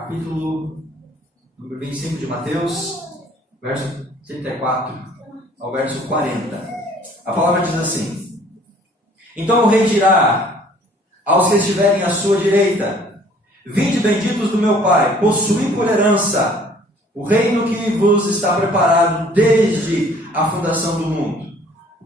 capítulo número 25 de Mateus, verso 34 ao verso 40. A palavra diz assim: Então o rei dirá aos que estiverem à sua direita: Vinde, benditos do meu Pai, possuí por herança o reino que vos está preparado desde a fundação do mundo.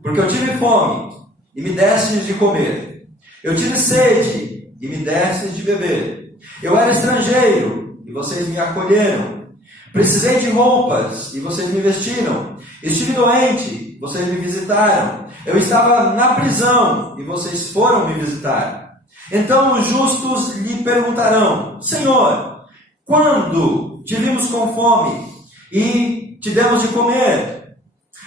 Porque eu tive fome, e me destes de comer. Eu tive sede, e me destes de beber. Eu era estrangeiro, e vocês me acolheram. Precisei de roupas, e vocês me vestiram. Estive doente, vocês me visitaram. Eu estava na prisão, e vocês foram me visitar. Então os justos lhe perguntarão: Senhor, quando te vimos com fome e te demos de comer?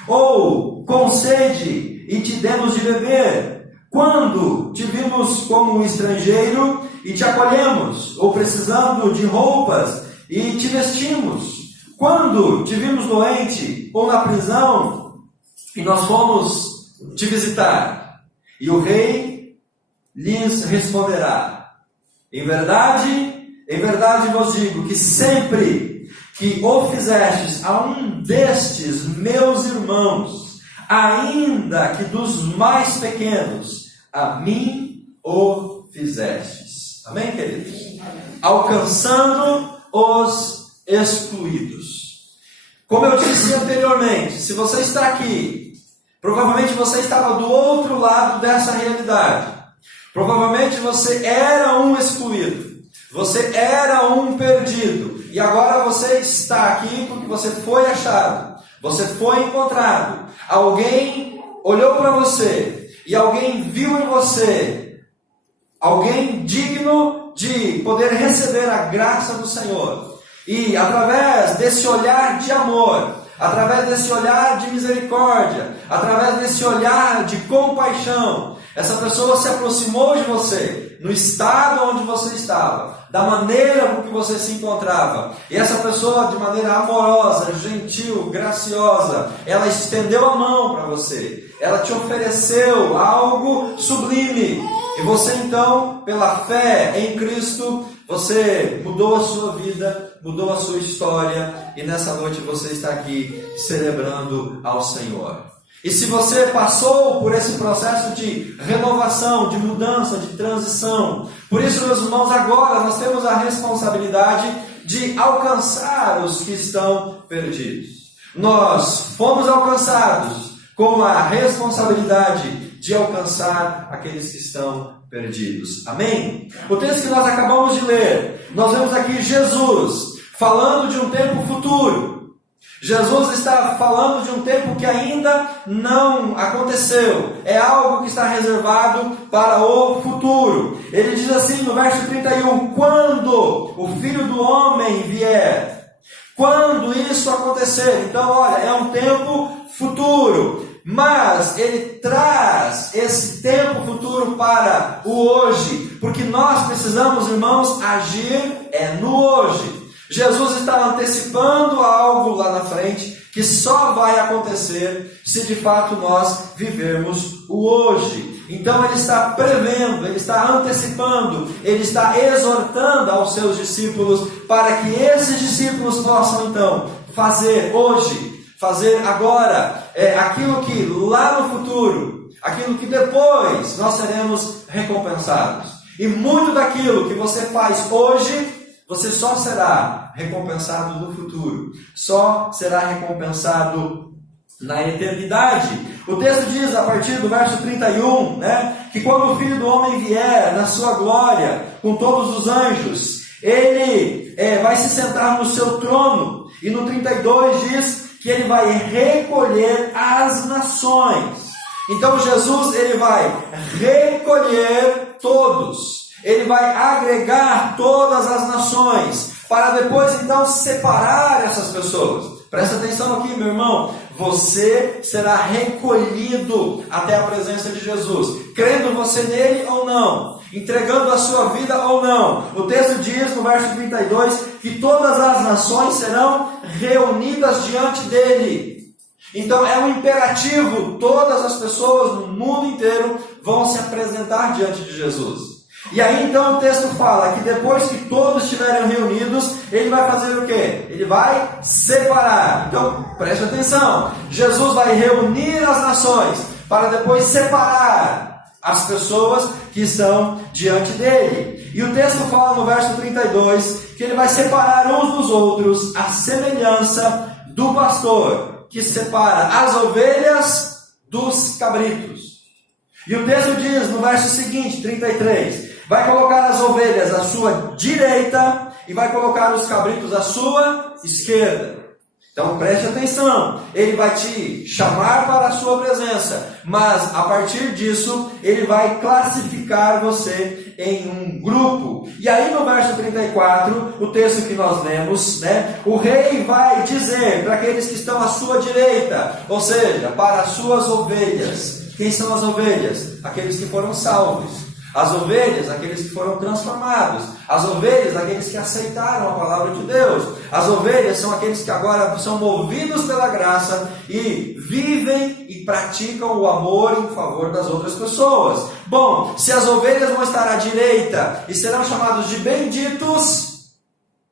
Ou com sede e te demos de beber? Quando te vimos como um estrangeiro e te acolhemos? Ou precisando de roupas e te vestimos? Quando te vimos doente ou na prisão e nós fomos te visitar? E o rei lhes responderá: em verdade vos digo que sempre que o fizestes a um destes meus irmãos, ainda que dos mais pequenos, a mim o fizestes. Amém, queridos? Alcançando os excluídos. Como eu disse anteriormente, se você está aqui, provavelmente você estava do outro lado dessa realidade. Provavelmente você era um excluído. Você era um perdido. E agora você está aqui porque você foi achado. Você foi encontrado. Alguém olhou para você. E alguém viu em você alguém digno de poder receber a graça do Senhor. E através desse olhar de amor, através desse olhar de misericórdia, através desse olhar de compaixão, essa pessoa se aproximou de você, no estado onde você estava, da maneira com que você se encontrava. E essa pessoa, de maneira amorosa, gentil, graciosa, ela estendeu a mão para você. Ela te ofereceu algo sublime. E você então, pela fé em Cristo, você mudou a sua vida, mudou a sua história. E nessa noite você está aqui celebrando ao Senhor. E se você passou por esse processo de renovação, de mudança, de transição, por isso, meus irmãos, agora nós temos a responsabilidade de alcançar os que estão perdidos. Nós fomos alcançados com a responsabilidade de alcançar aqueles que estão perdidos. Amém? O texto que nós acabamos de ler, nós vemos aqui Jesus falando de um tempo futuro. Jesus está falando de um tempo que ainda não aconteceu. É algo que está reservado para o futuro. Ele diz assim no verso 31: quando o Filho do Homem vier. Quando isso acontecer. Então, olha, é um tempo futuro. Mas ele traz esse tempo futuro para o hoje. Porque nós precisamos, irmãos, agir no hoje. Jesus está antecipando algo lá na frente que só vai acontecer se de fato nós vivermos o hoje. Então ele está prevendo, ele está antecipando, ele está exortando aos seus discípulos para que esses discípulos possam então fazer hoje, fazer agora, aquilo que lá no futuro, aquilo que depois nós seremos recompensados. E muito daquilo que você faz hoje, você só será recompensado no futuro. Só será recompensado na eternidade. O texto diz, a partir do verso 31, que quando o Filho do Homem vier na sua glória, com todos os anjos, ele vai se sentar no seu trono. E no 32 diz que ele vai recolher as nações. Então Jesus, ele vai recolher todos. Ele vai agregar todas as nações, para depois então separar essas pessoas. Presta atenção aqui, meu irmão. Você será recolhido até a presença de Jesus, crendo você nele ou não, entregando a sua vida ou não. O texto diz no verso 32 que todas as nações serão reunidas diante dele. Então é um imperativo, todas as pessoas no mundo inteiro vão se apresentar diante de Jesus. E aí então o texto fala que depois que todos estiverem reunidos, ele vai fazer o quê? Ele vai separar. Então preste atenção, Jesus vai reunir as nações para depois separar as pessoas que estão diante dele. E o texto fala no verso 32 que ele vai separar uns dos outros, a semelhança do pastor que separa as ovelhas dos cabritos. E o texto diz no verso seguinte, 33, vai colocar as ovelhas à sua direita e vai colocar os cabritos à sua esquerda. Então preste atenção, ele vai te chamar para a sua presença, mas a partir disso ele vai classificar você em um grupo. E aí no verso 34, o texto que nós lemos, o rei vai dizer para aqueles que estão à sua direita, ou seja, para as suas ovelhas. Quem são as ovelhas? Aqueles que foram salvos. As ovelhas, aqueles que foram transformados. As ovelhas, aqueles que aceitaram a palavra de Deus. As ovelhas são aqueles que agora são movidos pela graça e vivem e praticam o amor em favor das outras pessoas. Bom, se as ovelhas vão estar à direita e serão chamados de benditos,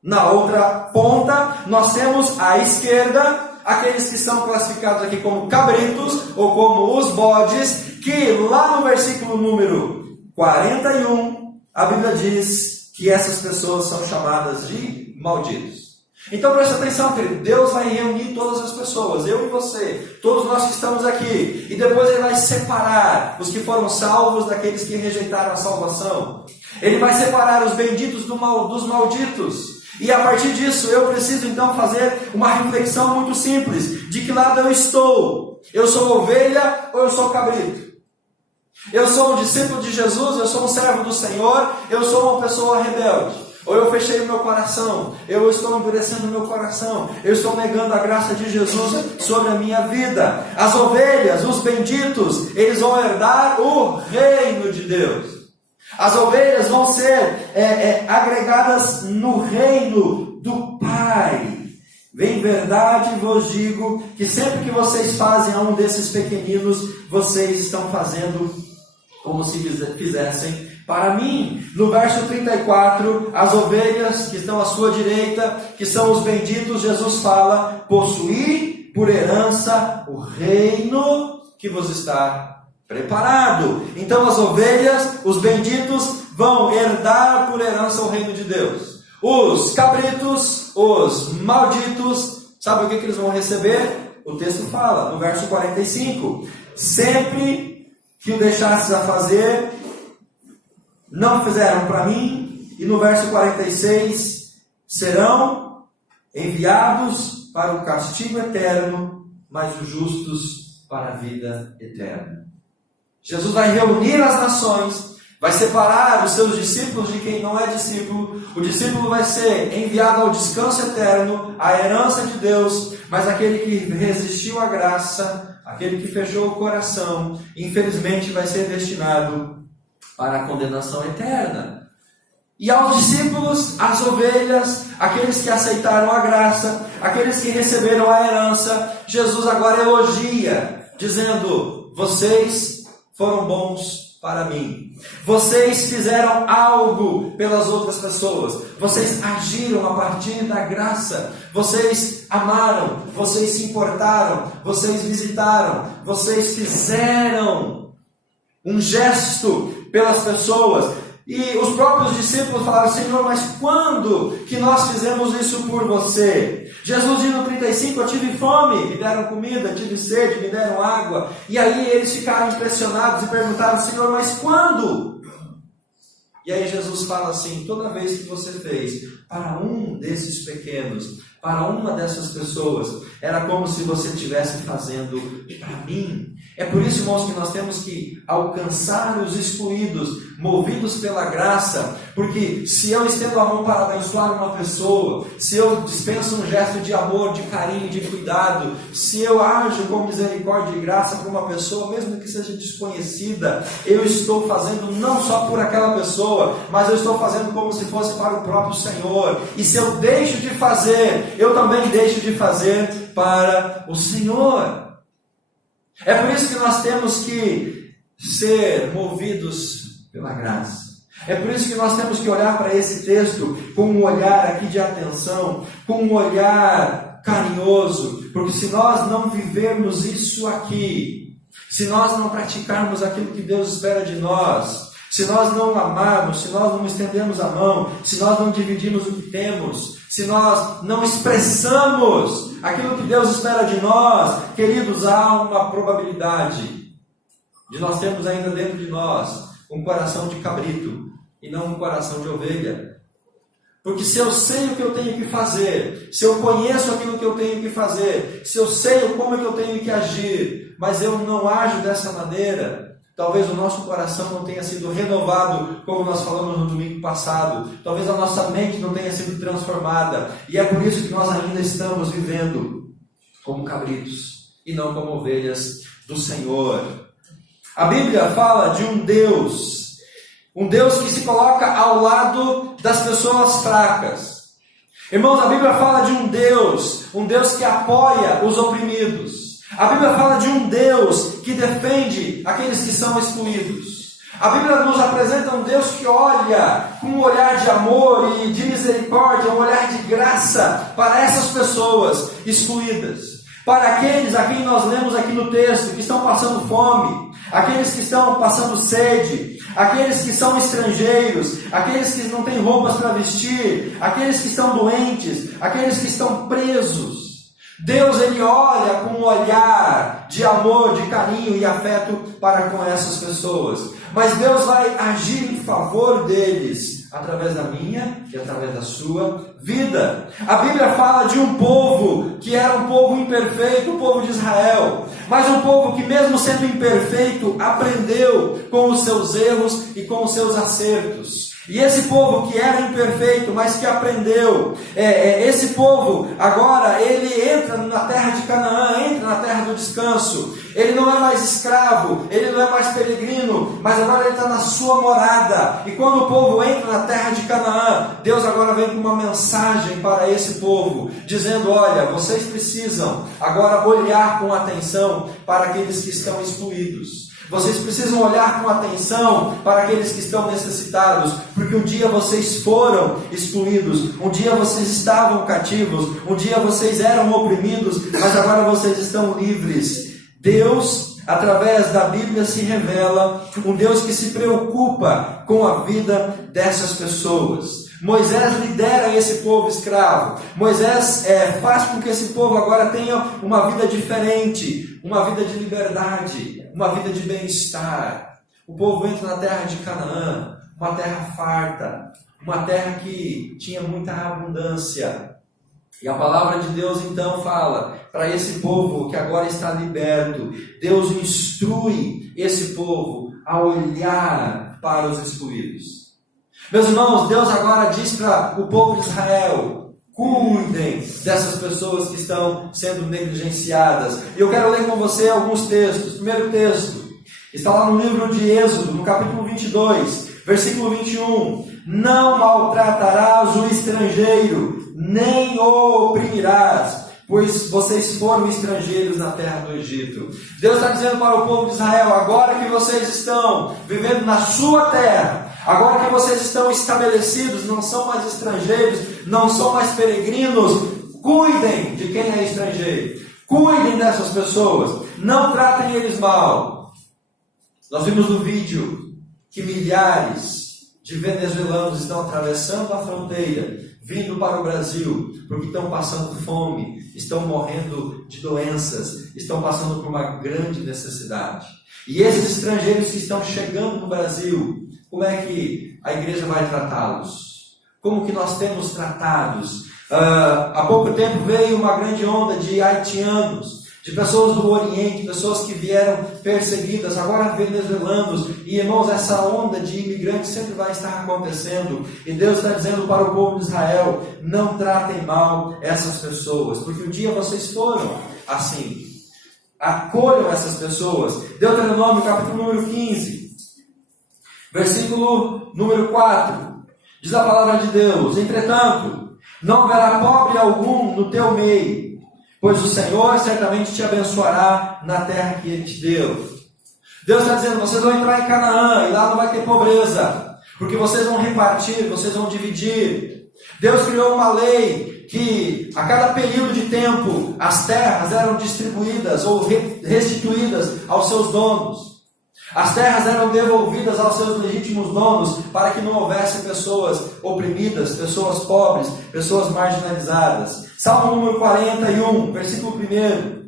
na outra ponta nós temos à esquerda aqueles que são classificados aqui como cabritos ou como os bodes, que lá no versículo número 41, a Bíblia diz que essas pessoas são chamadas de malditos. Então preste atenção, querido, Deus vai reunir todas as pessoas, eu e você, todos nós que estamos aqui, e depois Ele vai separar os que foram salvos daqueles que rejeitaram a salvação. Ele vai separar os benditos dos malditos. E a partir disso eu preciso então fazer uma reflexão muito simples: de que lado eu estou? Eu sou ovelha ou eu sou cabrito? Eu sou um discípulo de Jesus, eu sou um servo do Senhor, eu sou uma pessoa rebelde. Ou eu fechei o meu coração, eu estou endurecendo o meu coração, eu estou negando a graça de Jesus sobre a minha vida. As ovelhas, os benditos, eles vão herdar o reino de Deus. As ovelhas vão ser agregadas no reino do Pai. Em verdade vos digo que sempre que vocês fazem a um desses pequeninos, vocês estão fazendo como se fizessem para mim. No verso 34, as ovelhas que estão à sua direita, que são os benditos, Jesus fala: possuir por herança o reino que vos está preparado. Então as ovelhas, os benditos, vão herdar por herança o reino de Deus. Os cabritos, os malditos, sabe o que eles vão receber? O texto fala, no verso 45, sempre que o deixasses a fazer, não fizeram para mim. E no verso 46, serão enviados para o castigo eterno, mas os justos para a vida eterna. Jesus vai reunir as nações, vai separar os seus discípulos de quem não é discípulo. O discípulo vai ser enviado ao descanso eterno, à herança de Deus, mas aquele que resistiu à graça, aquele que fechou o coração, infelizmente vai ser destinado para a condenação eterna. E aos discípulos, as ovelhas, aqueles que aceitaram a graça, aqueles que receberam a herança, Jesus agora elogia, dizendo: vocês foram bons para mim. Vocês fizeram algo pelas outras pessoas. Vocês agiram a partir da graça. Vocês amaram. Vocês se importaram. Vocês visitaram. Vocês fizeram um gesto pelas pessoas. E os próprios discípulos falaram: Senhor, mas quando que nós fizemos isso por você? Jesus diz no 35, eu tive fome, me deram comida, tive sede, me deram água. E aí eles ficaram impressionados e perguntaram: Senhor, mas quando? E aí Jesus fala assim: toda vez que você fez para um desses pequenos, para uma dessas pessoas, era como se você estivesse fazendo para mim. É por isso, irmãos, que nós temos que alcançar os excluídos, movidos pela graça, porque se eu estendo a mão para abençoar uma pessoa, se eu dispenso um gesto de amor, de carinho, de cuidado, se eu ajo com misericórdia e graça para uma pessoa, mesmo que seja desconhecida, eu estou fazendo não só por aquela pessoa, mas eu estou fazendo como se fosse para o próprio Senhor. E se eu deixo de fazer, eu também deixo de fazer para o Senhor. É por isso que nós temos que ser movidos pela graça. É por isso que nós temos que olhar para esse texto com um olhar aqui de atenção, com um olhar carinhoso, porque se nós não vivermos isso aqui, se nós não praticarmos aquilo que Deus espera de nós, se nós não amarmos, se nós não estendemos a mão, se nós não dividimos o que temos, se nós não expressamos aquilo que Deus espera de nós, queridos, há uma probabilidade de nós termos ainda dentro de nós um coração de cabrito e não um coração de ovelha. Porque se eu sei o que eu tenho que fazer, se eu conheço aquilo que eu tenho que fazer, se eu sei como é que eu tenho que agir, mas eu não ajo dessa maneira, talvez o nosso coração não tenha sido renovado, como nós falamos no domingo passado. Talvez a nossa mente não tenha sido transformada. E é por isso que nós ainda estamos vivendo como cabritos e não como ovelhas do Senhor. A Bíblia fala de um Deus que se coloca ao lado das pessoas fracas. Irmãos, a Bíblia fala de um Deus que apoia os oprimidos. A Bíblia fala de um Deus que defende aqueles que são excluídos. A Bíblia nos apresenta um Deus que olha com um olhar de amor e de misericórdia, um olhar de graça para essas pessoas excluídas. Para aqueles a quem nós lemos aqui no texto, que estão passando fome, aqueles que estão passando sede, aqueles que são estrangeiros, aqueles que não têm roupas para vestir, aqueles que estão doentes, aqueles que estão presos. Deus, Ele olha com um olhar de amor, de carinho e afeto para com essas pessoas. Mas Deus vai agir em favor deles, através da minha e através da sua vida. A Bíblia fala de um povo que era um povo imperfeito, o povo de Israel. Mas um povo que mesmo sendo imperfeito, aprendeu com os seus erros e com os seus acertos. E esse povo que era imperfeito, mas que aprendeu, esse povo agora ele entra na terra de Canaã, entra na terra do descanso. Ele não é mais escravo, ele não é mais peregrino, mas agora ele está na sua morada. E quando o povo entra na terra de Canaã, Deus agora vem com uma mensagem para esse povo, dizendo: olha, vocês precisam agora olhar com atenção para aqueles que estão excluídos. Vocês precisam olhar com atenção para aqueles que estão necessitados, porque um dia vocês foram excluídos, um dia vocês estavam cativos, um dia vocês eram oprimidos, mas agora vocês estão livres. Deus, através da Bíblia, se revela um Deus que se preocupa com a vida dessas pessoas. Moisés lidera esse povo escravo. Moisés faz com que esse povo agora tenha uma vida diferente, uma vida de liberdade, uma vida de bem-estar. O povo entra na terra de Canaã, uma terra farta, uma terra que tinha muita abundância. E a palavra de Deus então fala para esse povo que agora está liberto. Deus instrui esse povo a olhar para os excluídos. Meus irmãos, Deus agora diz para o povo de Israel: cuidem dessas pessoas que estão sendo negligenciadas. E eu quero ler com você alguns textos. O primeiro texto está lá no livro de Êxodo, no capítulo 22, versículo 21. Não maltratarás o estrangeiro, nem o oprimirás, pois vocês foram estrangeiros na terra do Egito. Deus está dizendo para o povo de Israel: agora que vocês estão vivendo na sua terra, agora que vocês estão estabelecidos, não são mais estrangeiros, não são mais peregrinos, cuidem de quem é estrangeiro, cuidem dessas pessoas, não tratem eles mal. Nós vimos no vídeo que milhares de venezuelanos estão atravessando a fronteira, vindo para o Brasil, porque estão passando fome, estão morrendo de doenças, estão passando por uma grande necessidade. E esses estrangeiros que estão chegando no Brasil, como é que a igreja vai tratá-los? Como que nós temos tratados? Há pouco tempo veio uma grande onda de haitianos, de pessoas do Oriente, pessoas que vieram perseguidas, agora venezuelanos. E irmãos, essa onda de imigrantes sempre vai estar acontecendo. E Deus está dizendo para o povo de Israel: não tratem mal essas pessoas, porque um dia vocês foram assim. Acolham essas pessoas. Deuteronômio capítulo número 15, versículo número 4, diz a palavra de Deus: entretanto, não haverá pobre algum no teu meio, pois o Senhor certamente te abençoará na terra que Ele te deu. Deus está dizendo: vocês vão entrar em Canaã, e lá não vai ter pobreza. porque vocês vão repartir, vocês vão dividir. Deus criou uma lei que a cada período de tempo as terras eram distribuídas ou restituídas aos seus donos. As terras eram devolvidas aos seus legítimos donos para que não houvesse pessoas oprimidas, pessoas pobres, pessoas marginalizadas. Salmo número 41, versículo 1.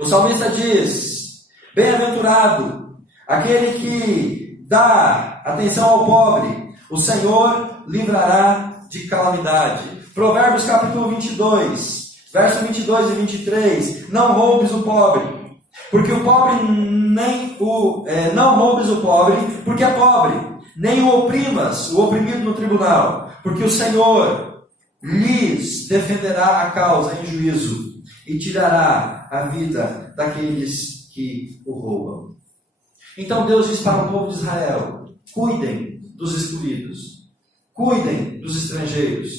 O salmista diz: bem-aventurado aquele que dá atenção ao pobre, o Senhor livrará de calamidade. Provérbios capítulo 22, verso 22 e 23. Não roubes o pobre, porque o pobre não roubes o pobre, porque é pobre, nem o oprimas, o oprimido no tribunal, porque o Senhor lhes defenderá a causa em juízo e tirará a vida daqueles que o roubam. Então Deus diz para o povo de Israel: cuidem dos excluídos, cuidem dos estrangeiros,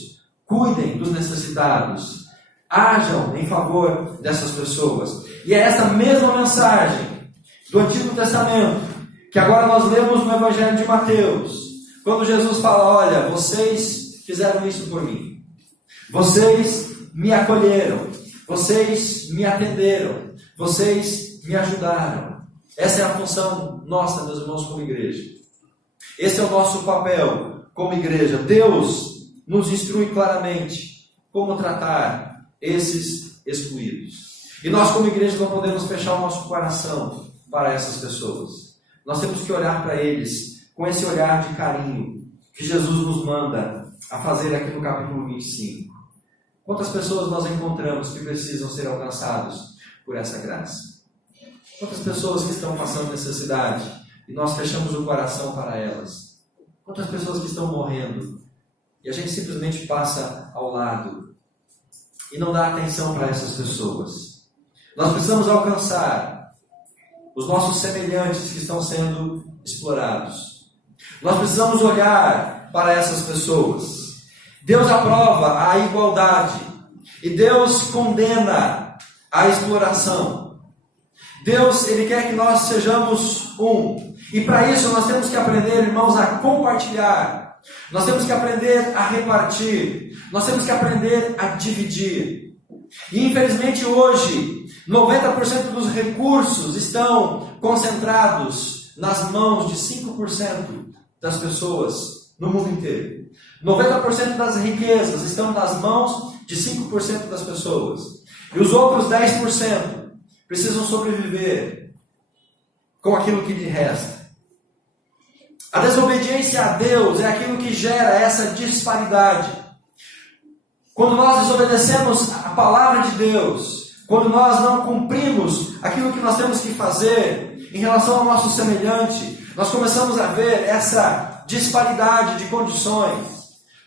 cuidem dos necessitados, hajam em favor dessas pessoas. E é essa mesma mensagem do Antigo Testamento que agora nós lemos no Evangelho de Mateus, quando Jesus fala: olha, vocês fizeram isso por mim, vocês me acolheram, vocês me atenderam, vocês me ajudaram. Essa é a função nossa, meus irmãos, como igreja. Esse é o nosso papel como igreja. Deus nos instrui claramente como tratar esses excluídos. E nós, como igreja, não podemos fechar o nosso coração para essas pessoas. Nós temos que olhar para eles com esse olhar de carinho que Jesus nos manda a fazer aqui no capítulo 25. Quantas pessoas nós encontramos que precisam ser alcançados por essa graça? Quantas pessoas que estão passando necessidade e nós fechamos o coração para elas? Quantas pessoas que estão morrendo e a gente simplesmente passa ao lado e não dá atenção para essas pessoas? Nós precisamos alcançar os nossos semelhantes que estão sendo explorados. Nós precisamos olhar para essas pessoas. Deus aprova a igualdade e Deus condena a exploração. Deus, Ele quer que nós sejamos um. E para isso nós temos que aprender, irmãos, a compartilhar. Nós temos que aprender a repartir. Nós temos que aprender a dividir. E infelizmente hoje, 90% dos recursos estão concentrados nas mãos de 5% das pessoas no mundo inteiro. 90% das riquezas estão nas mãos de 5% das pessoas. E os outros 10% precisam sobreviver com aquilo que lhe resta. A desobediência a Deus é aquilo que gera essa disparidade. Quando nós desobedecemos a palavra de Deus, quando nós não cumprimos aquilo que nós temos que fazer em relação ao nosso semelhante, nós começamos a ver essa disparidade de condições.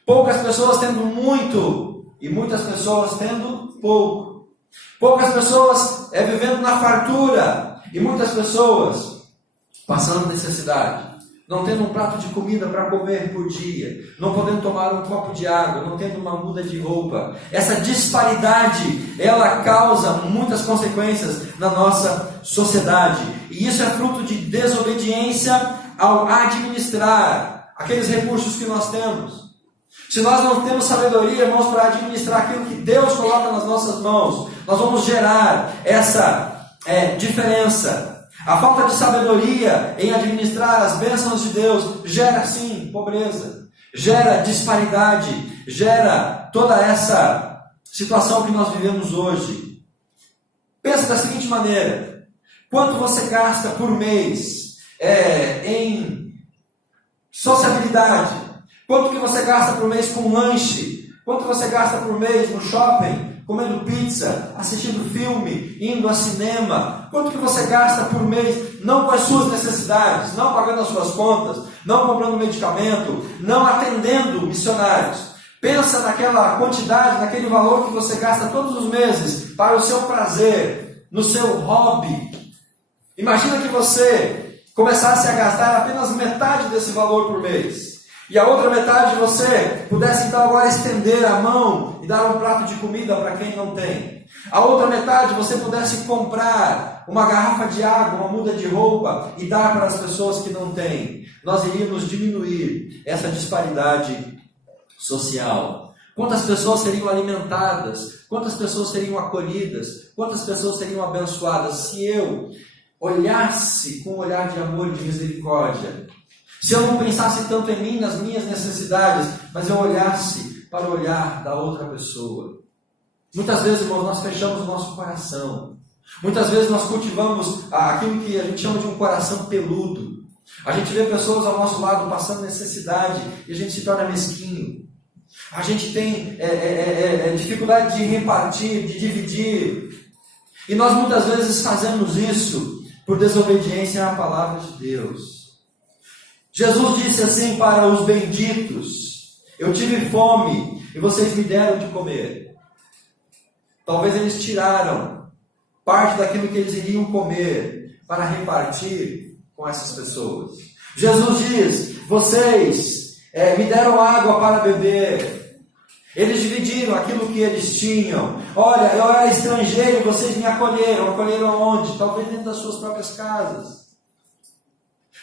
Poucas pessoas tendo muito e muitas pessoas tendo pouco. Poucas pessoas vivendo na fartura e muitas pessoas passando necessidade, não tendo um prato de comida para comer por dia, não podendo tomar um copo de água, não tendo uma muda de roupa. Essa disparidade, ela causa muitas consequências na nossa sociedade. E isso é fruto de desobediência ao administrar aqueles recursos que nós temos. Se nós não temos sabedoria, irmãos, para administrar aquilo que Deus coloca nas nossas mãos, nós vamos gerar essa diferença. A falta de sabedoria em administrar as bênçãos de Deus gera, sim, pobreza, gera disparidade, gera toda essa situação que nós vivemos hoje. Pensa da seguinte maneira: quanto você gasta por mês em sociabilidade? Quanto que você gasta por mês com lanche? Quanto você gasta por mês no shopping, comendo pizza, assistindo filme, indo ao cinema? Quanto que você gasta por mês, não com as suas necessidades, não pagando as suas contas, não comprando medicamento, não atendendo missionários? Pensa naquela quantidade, naquele valor que você gasta todos os meses para o seu prazer, no seu hobby. Imagina que você começasse a gastar apenas metade desse valor por mês. E a outra metade você pudesse então agora estender a mão e dar um prato de comida para quem não tem. A outra metade você pudesse comprar uma garrafa de água, uma muda de roupa e dar para as pessoas que não têm. Nós iríamos diminuir essa disparidade social. Quantas pessoas seriam alimentadas? Quantas pessoas seriam acolhidas? Quantas pessoas seriam abençoadas se eu olhasse com um olhar de amor e de misericórdia? Se eu não pensasse tanto em mim, nas minhas necessidades, mas eu olhasse para o olhar da outra pessoa. Muitas vezes, irmãos, nós fechamos o nosso coração. Muitas vezes nós cultivamos aquilo que a gente chama de um coração peludo. A gente vê pessoas ao nosso lado passando necessidade e a gente se torna mesquinho. A gente tem dificuldade de repartir, de dividir. E nós muitas vezes fazemos isso por desobediência à palavra de Deus. Jesus disse assim para os benditos: eu tive fome e vocês me deram de comer. Talvez eles tiraram parte daquilo que eles iriam comer para repartir com essas pessoas. Jesus diz: vocês me deram água para beber. Eles dividiram aquilo que eles tinham. Olha, eu era estrangeiro e vocês me acolheram. Acolheram aonde? Talvez dentro das suas próprias casas.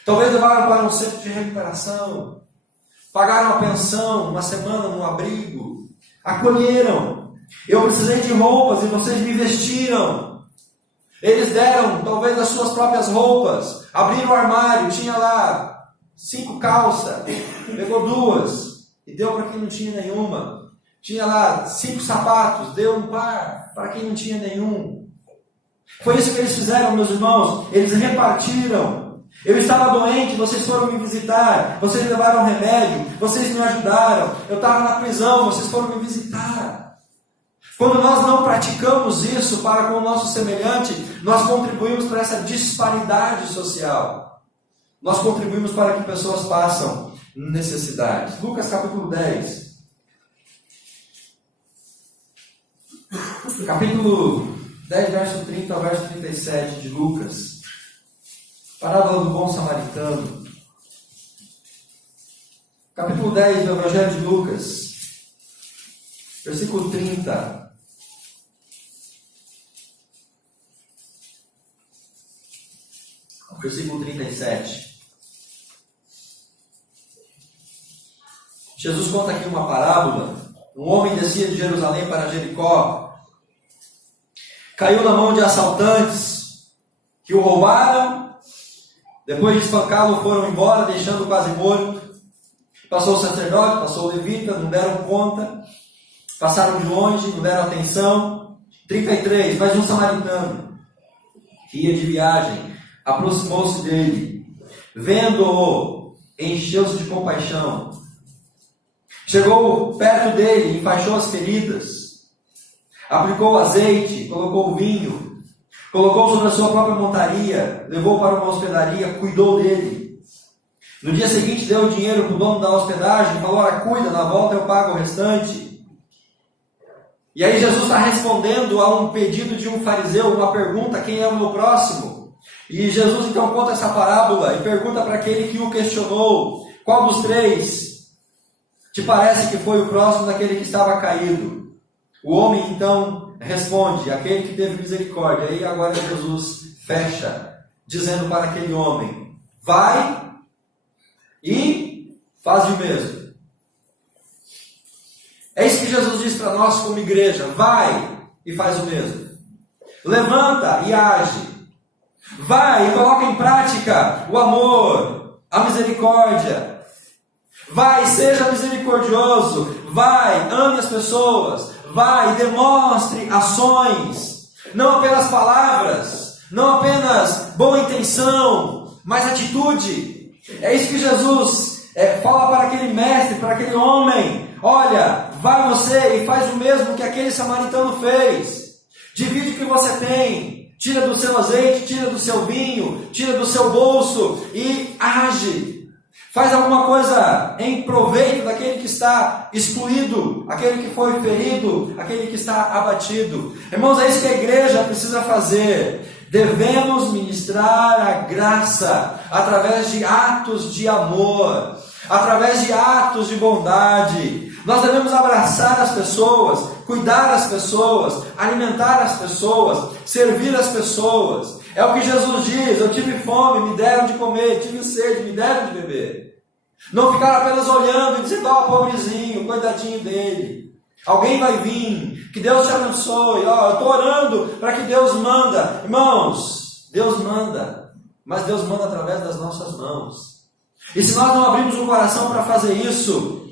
Talvez levaram para um centro de recuperação. Pagaram a pensão, uma semana no abrigo. Acolheram. Eu precisei de roupas e vocês me vestiram. Eles deram, talvez, as suas próprias roupas. Abriram o armário, tinha lá 5 calças. Pegou 2 e deu para quem não tinha nenhuma. Tinha lá 5 sapatos, deu um par para quem não tinha nenhum. Foi isso que eles fizeram, meus irmãos. Eles repartiram. Eu estava doente, vocês foram me visitar. Vocês levaram remédio, vocês me ajudaram. Eu estava na prisão, vocês foram me visitar. Quando nós não praticamos isso para com o nosso semelhante, nós contribuímos para essa disparidade social. Nós contribuímos para que pessoas passam necessidades. Lucas capítulo 10. Capítulo 10, verso 30 ao verso 37 de Lucas. Parábola do bom samaritano. Capítulo 10 do Evangelho de Lucas. Versículo 30. Versículo 37. Jesus conta aqui uma parábola. Um homem descia de Jerusalém para Jericó. Caiu na mão de assaltantes que o roubaram. Depois de espancá-lo, foram embora, deixando quase morto. Passou o sacerdote, passou o levita, não deram conta. Passaram de longe, não deram atenção. 33, mas um samaritano, que ia de viagem, aproximou-se dele. Vendo-o, encheu-se de compaixão. Chegou perto dele, enfaixou as feridas. Aplicou azeite, colocou vinho. Colocou sobre a sua própria montaria, levou para uma hospedaria, cuidou dele. No dia seguinte deu o dinheiro para o dono da hospedagem, falou: olha, cuida, na volta eu pago o restante. E aí Jesus está respondendo a um pedido de um fariseu, uma pergunta: quem é o meu próximo? E Jesus então conta essa parábola e pergunta para aquele que o questionou: qual dos 3 te parece que foi o próximo daquele que estava caído? O homem então responde: aquele que teve misericórdia. E agora Jesus fecha, dizendo para aquele homem: vai e faz o mesmo. É isso que Jesus diz para nós como igreja: vai e faz o mesmo. Levanta e age. Vai e coloca em prática o amor, a misericórdia. Vai, seja misericordioso. Vai, ame as pessoas. Vai, demonstre ações, não apenas palavras, não apenas boa intenção, mas atitude. É isso que Jesus fala para aquele mestre, para aquele homem: olha, vai você e faz o mesmo que aquele samaritano fez. Divide o que você tem, tira do seu azeite, tira do seu vinho, tira do seu bolso e age. Faz alguma coisa em proveito daquele que está excluído, aquele que foi ferido, aquele que está abatido. Irmãos, é isso que a igreja precisa fazer. Devemos ministrar a graça através de atos de amor, através de atos de bondade. Nós devemos abraçar as pessoas, cuidar das pessoas, alimentar as pessoas, servir as pessoas. É o que Jesus diz: eu tive fome, me deram de comer, tive sede, me deram de beber. Não ficar apenas olhando e dizendo: ó, pobrezinho, coitadinho dele. Alguém vai vir, que Deus te abençoe. Ó, eu estou orando para que Deus manda. Irmãos, Deus manda, mas Deus manda através das nossas mãos. E se nós não abrirmos o coração para fazer isso,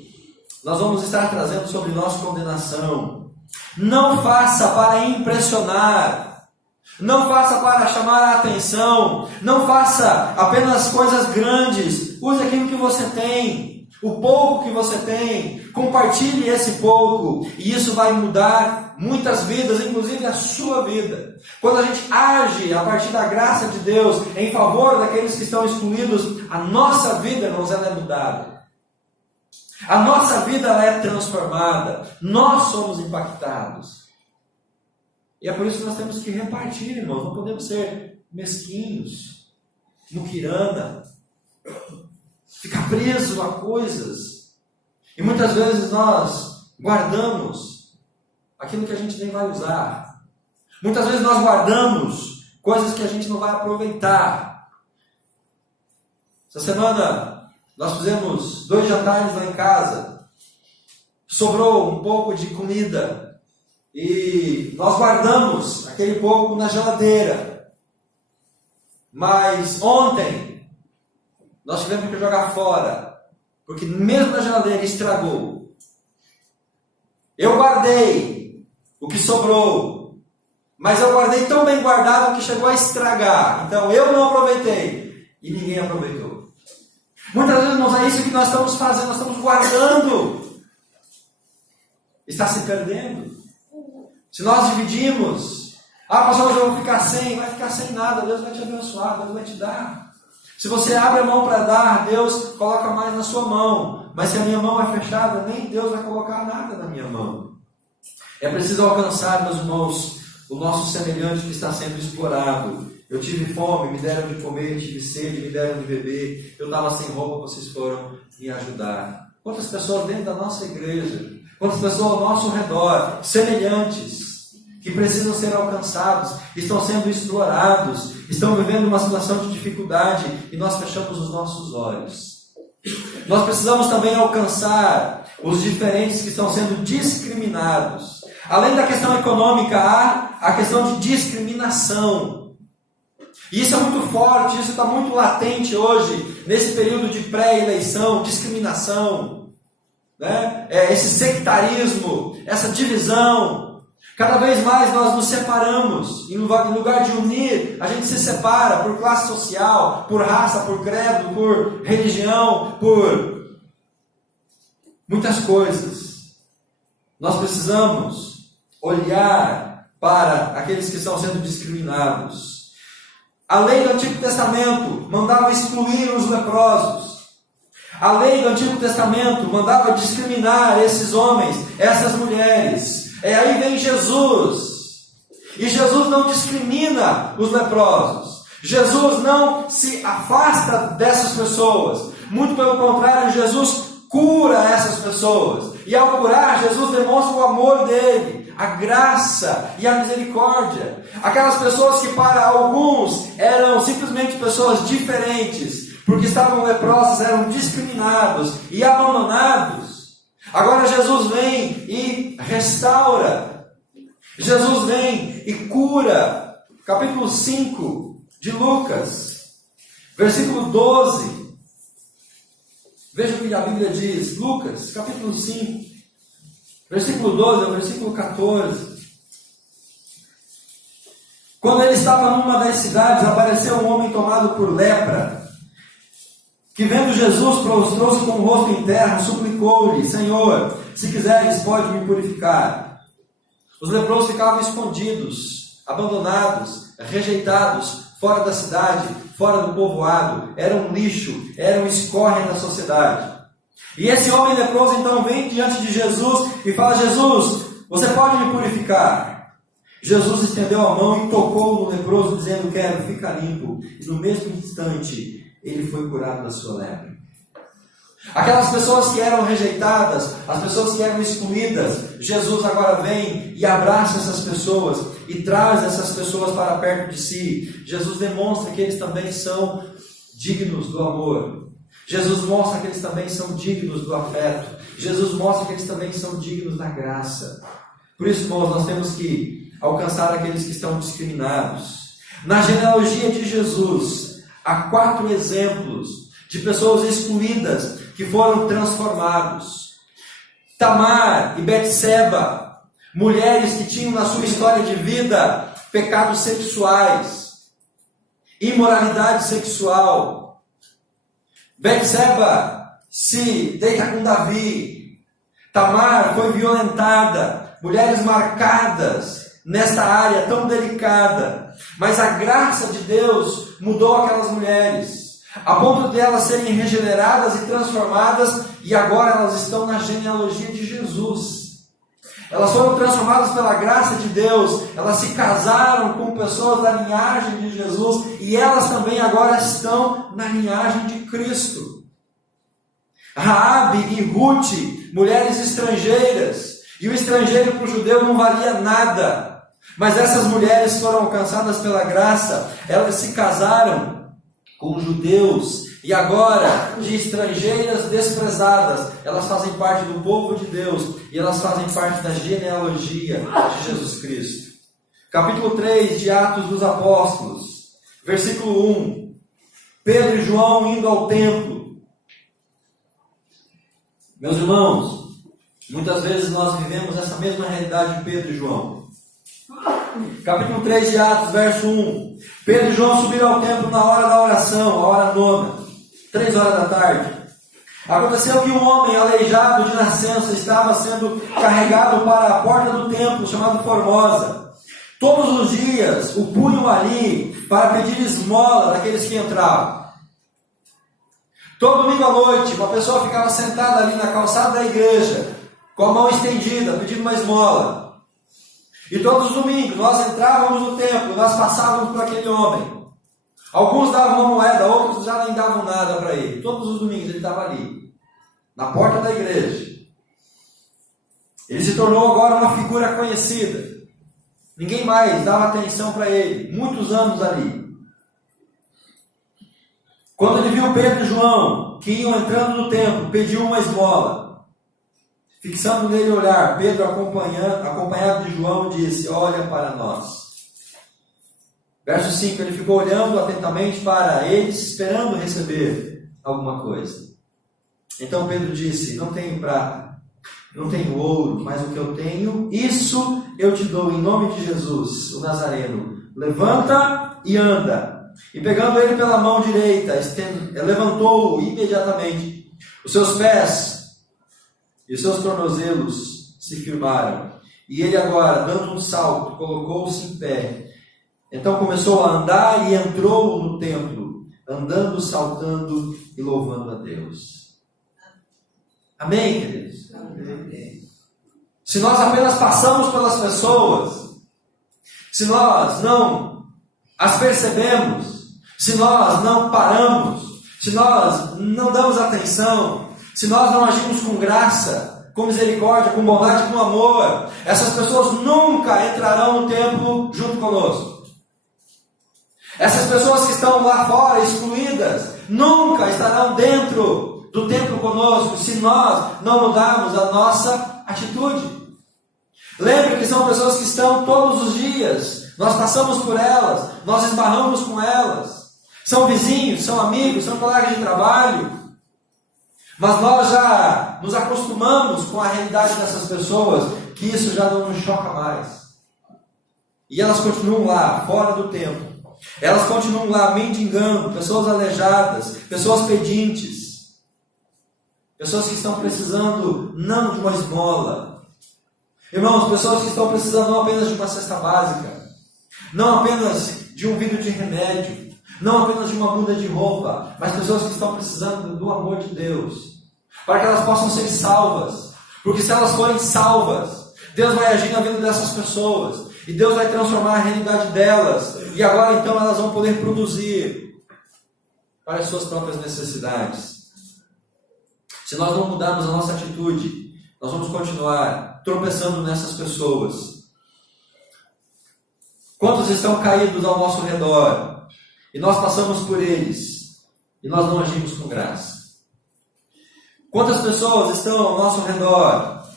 nós vamos estar trazendo sobre nós condenação. Não faça para impressionar, não faça para chamar a atenção, não faça apenas coisas grandes. Use aquilo que você tem, o pouco que você tem, compartilhe esse pouco, e isso vai mudar muitas vidas, inclusive a sua vida. Quando a gente age a partir da graça de Deus em favor daqueles que estão excluídos, a nossa vida, irmãos, ela é mudada. A nossa vida ela é transformada. Nós somos impactados. E é por isso que nós temos que repartir, irmãos. Não podemos ser mesquinhos, muquirana, ficar preso a coisas. E muitas vezes nós guardamos aquilo que a gente nem vai usar. Muitas vezes nós guardamos coisas que a gente não vai aproveitar. Essa semana nós fizemos 2 jantares lá em casa. Sobrou um pouco de comida e nós guardamos aquele pouco na geladeira. Mas ontem nós tivemos que jogar fora, porque mesmo na geladeira estragou. Eu guardei o que sobrou, mas eu guardei tão bem guardado que chegou a estragar. Então eu não aproveitei e ninguém aproveitou. Muitas vezes, irmãos, é isso que nós estamos fazendo, nós estamos guardando. Está se perdendo. Se nós dividimos, pastor, eu vou ficar sem, vai ficar sem nada, Deus vai te abençoar, Deus vai te dar. Se você abre a mão para dar, Deus coloca mais na sua mão. Mas se a minha mão é fechada, nem Deus vai colocar nada na minha mão. É preciso alcançar, meus irmãos, o nosso semelhante que está sendo explorado. Eu tive fome, me deram de comer, tive sede, me deram de beber. Eu estava sem roupa, vocês foram me ajudar. Quantas pessoas dentro da nossa igreja, quantas pessoas ao nosso redor, semelhantes, que precisam ser alcançados, estão sendo explorados, estão vivendo uma situação de dificuldade e nós fechamos os nossos olhos. Nós precisamos também alcançar os diferentes que estão sendo discriminados. Além da questão econômica, há a questão de discriminação. E isso é muito forte, isso está muito latente hoje, nesse período de pré-eleição, discriminação, né? Esse sectarismo, essa divisão. Cada vez mais nós nos separamos, em lugar de unir, a gente se separa por classe social, por raça, por credo, por religião, por muitas coisas. Nós precisamos olhar para aqueles que estão sendo discriminados. A lei do Antigo Testamento mandava excluir os leprosos. A lei do Antigo Testamento mandava discriminar esses homens, essas mulheres. Aí vem Jesus. E Jesus não discrimina os leprosos. Jesus não se afasta dessas pessoas. Muito pelo contrário, Jesus cura essas pessoas. E ao curar, Jesus demonstra o amor dele, a graça e a misericórdia. Aquelas pessoas que para alguns eram simplesmente pessoas diferentes, porque estavam leprosos, eram discriminados e abandonados. Agora Jesus vem e restaura. Jesus vem e cura. Capítulo 5 de Lucas, versículo 12. Veja o que a Bíblia diz. Lucas, capítulo 5, versículo 12 ao versículo 14. Quando ele estava numa das cidades, apareceu um homem tomado por lepra, que vendo Jesus, prostrou-se com o rosto em terra, suplicou-lhe: Senhor, se quiseres, pode me purificar. Os leprosos ficavam escondidos, abandonados, rejeitados, fora da cidade, fora do povoado, eram um lixo, eram um escórrego da sociedade. E esse homem leproso então vem diante de Jesus e fala: Jesus, você pode me purificar? Jesus estendeu a mão e tocou no leproso, dizendo: quero, fica limpo. E no mesmo instante, ele foi curado da sua lepra. Aquelas pessoas que eram rejeitadas, as pessoas que eram excluídas, Jesus agora vem e abraça essas pessoas e traz essas pessoas para perto de si. Jesus demonstra que eles também são dignos do amor. Jesus mostra que eles também são dignos do afeto. Jesus mostra que eles também são dignos da graça. Por isso, irmãos, nós temos que alcançar aqueles que estão discriminados. Na genealogia de Jesus, há 4 exemplos de pessoas excluídas que foram transformados. Tamar e Betseba, mulheres que tinham na sua história de vida pecados sexuais, imoralidade sexual. Betseba se deita com Davi. Tamar foi violentada. Mulheres marcadas nesta área tão delicada. Mas a graça de Deus mudou aquelas mulheres, a ponto de elas serem regeneradas e transformadas, e agora elas estão na genealogia de Jesus. Elas foram transformadas pela graça de Deus, elas se casaram com pessoas da linhagem de Jesus, e elas também agora estão na linhagem de Cristo. Raabe e Ruth, mulheres estrangeiras, e o estrangeiro para o judeu não valia nada, mas essas mulheres foram alcançadas pela graça, elas se casaram com judeus, e agora, de estrangeiras desprezadas, elas fazem parte do povo de Deus, e elas fazem parte da genealogia de Jesus Cristo. Capítulo 3 de Atos dos Apóstolos, versículo 1. Pedro e João indo ao templo. Meus irmãos, muitas vezes nós vivemos essa mesma realidade de Pedro e João. Capítulo 3 de Atos, verso 1. Pedro e João subiram ao templo na hora da oração, a hora 9, 3 horas da tarde. Aconteceu que um homem aleijado de nascença estava sendo carregado para a porta do templo, chamado Formosa. Todos os dias o punham ali para pedir esmola daqueles que entravam. Todo domingo à noite, uma pessoa ficava sentada ali na calçada da igreja, com a mão estendida, pedindo uma esmola. E todos os domingos nós entrávamos no templo, nós passávamos por aquele homem. Alguns davam uma moeda, outros já nem davam nada para ele. Todos os domingos ele estava ali, na porta da igreja. Ele se tornou agora uma figura conhecida. Ninguém mais dava atenção para ele, muitos anos ali. Quando ele viu Pedro e João, que iam entrando no templo, pediu uma esmola. Fixando nele o olhar, Pedro, acompanhado de João, disse: olha para nós. Verso 5, ele ficou olhando atentamente para eles, esperando receber alguma coisa. Então Pedro disse: não tenho prata, não tenho ouro, mas o que eu tenho, isso eu te dou em nome de Jesus, o Nazareno. Levanta e anda. E pegando ele pela mão direita, levantou-o imediatamente. Os seus pés e os seus tornozelos se firmaram. E ele agora, dando um salto, colocou-se em pé. Então começou a andar e entrou no templo, andando, saltando e louvando a Deus. Amém, queridos? Amém. Se nós apenas passamos pelas pessoas, se nós não as percebemos, se nós não paramos, se nós não damos atenção, se nós não agimos com graça, com misericórdia, com bondade, com amor, essas pessoas nunca entrarão no templo junto conosco. Essas pessoas que estão lá fora, excluídas, nunca estarão dentro do templo conosco, se nós não mudarmos a nossa atitude. Lembre que são pessoas que estão todos os dias, nós passamos por elas, nós esbarramos com elas, são vizinhos, são amigos, são colegas de trabalho. Mas nós já nos acostumamos com a realidade dessas pessoas, que isso já não nos choca mais. E elas continuam lá, fora do templo. Elas continuam lá mendigando, pessoas aleijadas, pessoas pedintes. Pessoas que estão precisando não de uma esmola. Irmãos, pessoas que estão precisando não apenas de uma cesta básica, não apenas de um vidro de remédio, não apenas de uma muda de roupa, mas pessoas que estão precisando do amor de Deus, para que elas possam ser salvas. Porque se elas forem salvas, Deus vai agir na vida dessas pessoas, e Deus vai transformar a realidade delas, e agora então elas vão poder produzir para as suas próprias necessidades. Se nós não mudarmos a nossa atitude, nós vamos continuar tropeçando nessas pessoas. Quantos estão caídos ao nosso redor e nós passamos por eles e nós não agimos com graça? Quantas pessoas estão ao nosso redor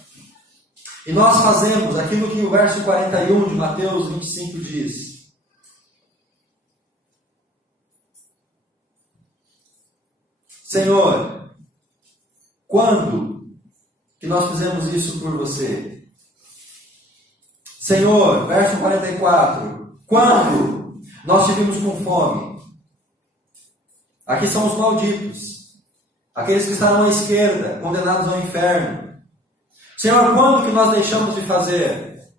e nós fazemos aquilo que o verso 41 de Mateus 25 diz? Senhor, quando que nós fizemos isso por você? Senhor, verso 44, quando nós estivemos com fome? Aqui são os malditos, aqueles que estarão à esquerda, condenados ao inferno. Senhor, quando que nós deixamos de fazer?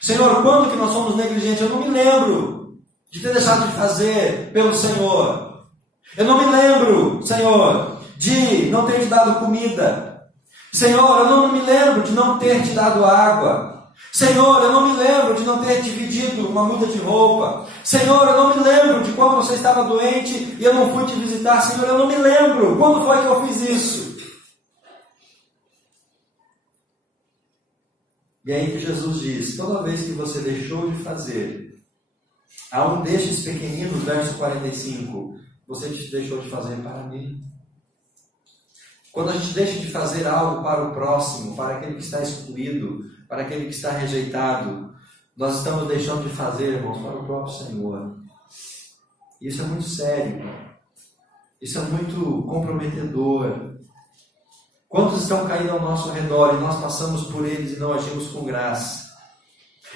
Senhor, quando que nós somos negligentes? Eu não me lembro de ter deixado de fazer pelo Senhor. Eu não me lembro, Senhor, de não ter te dado comida. Senhor, eu não me lembro de não ter te dado água. Senhor, eu não me lembro de não ter dividido uma muda de roupa. Senhor, eu não me lembro de quando você estava doente e eu não fui te visitar. Senhor, eu não me lembro. Quando foi que eu fiz isso? E aí que Jesus diz, toda vez que você deixou de fazer a um destes pequeninos, verso 45, você deixou de fazer para mim. Quando a gente deixa de fazer algo para o próximo, para aquele que está excluído, para aquele que está rejeitado, nós estamos deixando de fazer, irmãos, para o próprio Senhor. Isso é muito sério. Isso é muito comprometedor. Quantos estão caindo ao nosso redor e nós passamos por eles e não agimos com graça?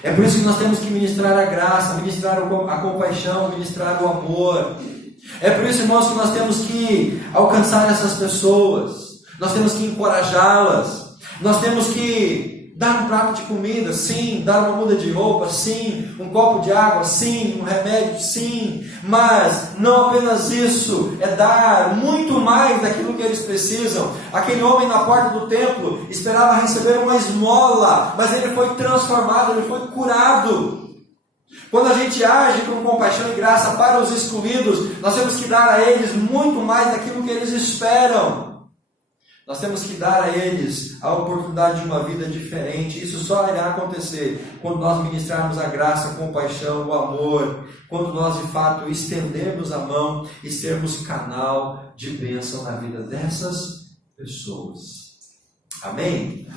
É por isso que nós temos que ministrar a graça, ministrar a compaixão, ministrar o amor. É por isso, irmãos, que nós temos que alcançar essas pessoas. Nós temos que encorajá-las. Nós temos que dar um prato de comida, sim. Dar uma muda de roupa, sim. Um copo de água, sim. Um remédio, sim. Mas não apenas isso. É dar muito mais daquilo que eles precisam. Aquele homem na porta do templo esperava receber uma esmola, mas ele foi transformado, ele foi curado. Quando a gente age com compaixão e graça para os excluídos, nós temos que dar a eles muito mais daquilo que eles esperam. Nós temos que dar a eles a oportunidade de uma vida diferente. Isso só irá acontecer quando nós ministrarmos a graça, a compaixão, o amor, quando nós de fato estendermos a mão e sermos canal de bênção na vida dessas pessoas. Amém?